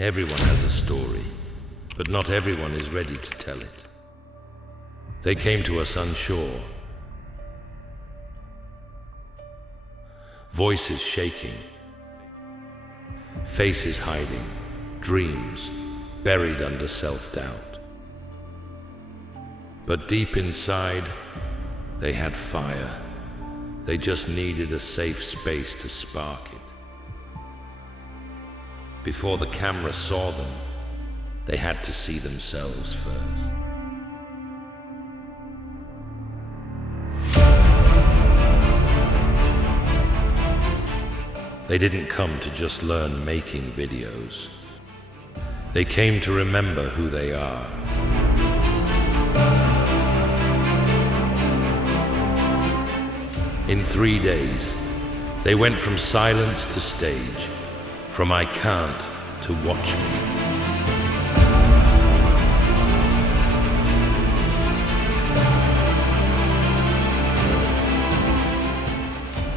Everyone has a story, but not everyone is ready to tell it. They came to us unsure, voices shaking, faces hiding, dreams buried under self-doubt. But deep inside, they had fire. They just needed a safe space to spark it. Before the camera saw them, they had to see themselves first. They didn't come to just learn making videos. They came to remember who they are. In 3 days, they went from silence to stage, from I can't to watch me.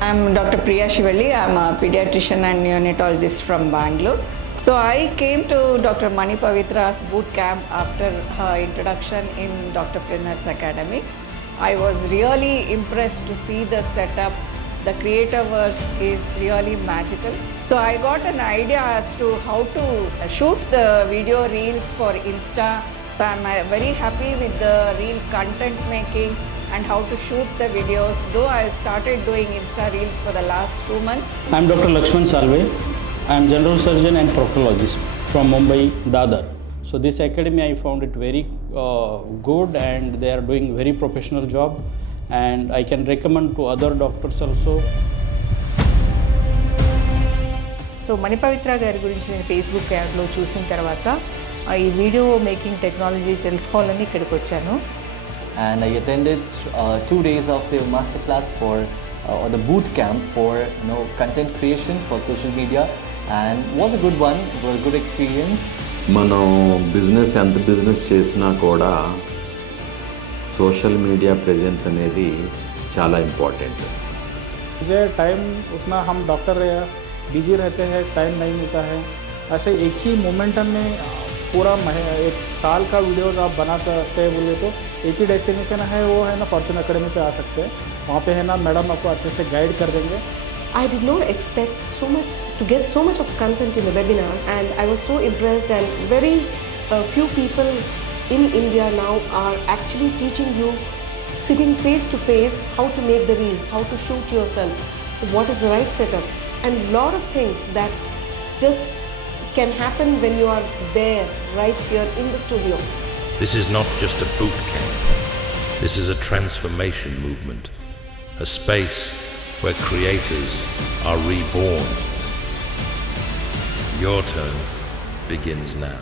I'm Dr. Jubilee. I'm a pediatrician and neonatologist from Bangalore. So I came to Dr. Pavitra's boot camp after her introduction in Dr. Creatorwerse Academy. I was really impressed to see the setup. The Creatorwerse is really magical. So I got an idea as to how to shoot the video reels for Insta. So I'm very happy with the reel content making and how to shoot the videos, though I started doing Insta reels for the last 2 months. I'm Dr. Lakshman Salve. I'm general surgeon and proctologist from Mumbai, Dadar. So this academy I found it very good, and they are doing very professional job, and I can recommend to other doctors also. So Pavitra గారి గురించి నేను Facebook యాడ్లో చూసిన తర్వాత ఈ video making technology తెలుసుకోవాలని ఇక్కడికి వచ్చాను. And I attended 2 days of the masterclass for the boot camp for content creation for social media, and was a good one. It was a good experience. మనం business ఎంత business చేసినా కూడా social media presence అనేది చాలా important. मुझे time उतना हम doctor busy रहते हैं, टाइम नहीं मिलता है. ऐसे एक ही मोमेंटम में पूरा एक साल का वीडियोस आप बना सकते हैं बोले तो एक ही डेस्टिनेशन है, वो है ना फॉर्चून एकेडमी पे आ सकते हैं. वहाँ पे है ना मैडम आपको अच्छे से गाइड कर देंगे. I did not expect to get so much of content in the webinar, and I was so impressed, and very few people in India now are actually teaching you sitting face to face how to make the reels, how to shoot yourself, what is the right setup, and lot of things that just can happen when you are there right here in the studio. This is not just a boot camp. This is a transformation movement, a space where creators are reborn. Your turn begins now.